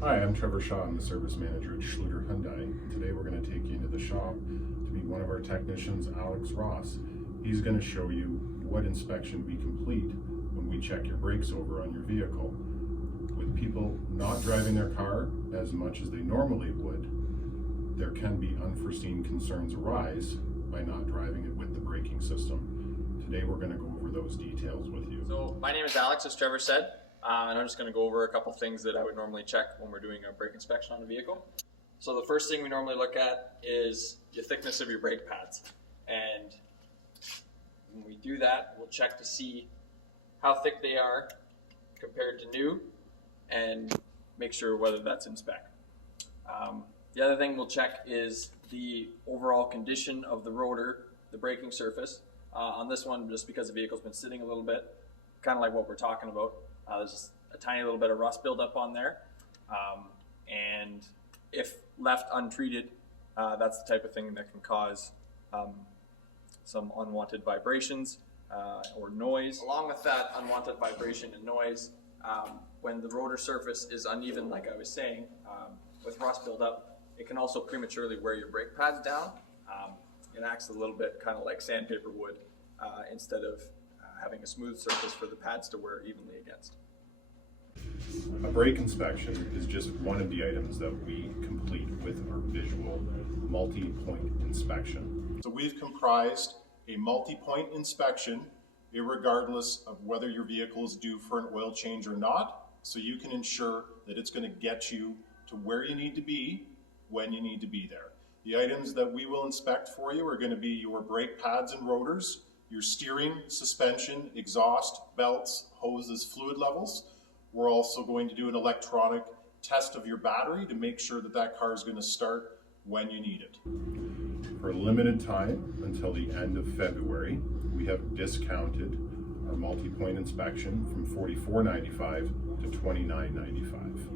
Hi, I'm Trevor Shaw. I'm the service manager at Schlueter Hyundai. Today we're going to take you into the shop to meet one of our technicians, Alex Ross. He's going to show you what inspection we complete when we check your brakes over on your vehicle. With people not driving their car as much as they normally would, there can be unforeseen concerns arise by not driving it with the braking system. Today we're going to go over those details with you. So my name is Alex, as Trevor said, and I'm just going to go over a couple things that I would normally check when we're doing a brake inspection on a vehicle. So the first thing we normally look at is the thickness of your brake pads, and when we do that, we'll check to see how thick they are compared to new and make sure whether that's in spec. The other thing we'll check is the overall condition of the rotor, the braking surface. On this one, just because the vehicle's been sitting a little bit, kind of like what we're talking about, there's just a tiny little bit of rust buildup on there. And if left untreated, that's the type of thing that can cause some unwanted vibrations or noise. Along with that unwanted vibration and noise, when the rotor surface is uneven, like I was saying, with rust buildup, it can also prematurely wear your brake pads down. It acts a little bit kind of like sandpaper would instead of having a smooth surface for the pads to wear evenly against. A brake inspection is just one of the items that we complete with our visual multi-point inspection. So we've comprised a multi-point inspection, irregardless of whether your vehicle is due for an oil change or not, so you can ensure that it's going to get you to where you need to be when you need to be there. The items that we will inspect for you are going to be your brake pads and rotors, your steering, suspension, exhaust, belts, hoses, fluid levels. We're also going to do an electronic test of your battery to make sure that that car is going to start when you need it. For a limited time until the end of February, we have discounted our multi-point inspection from $44.95 to $29.95.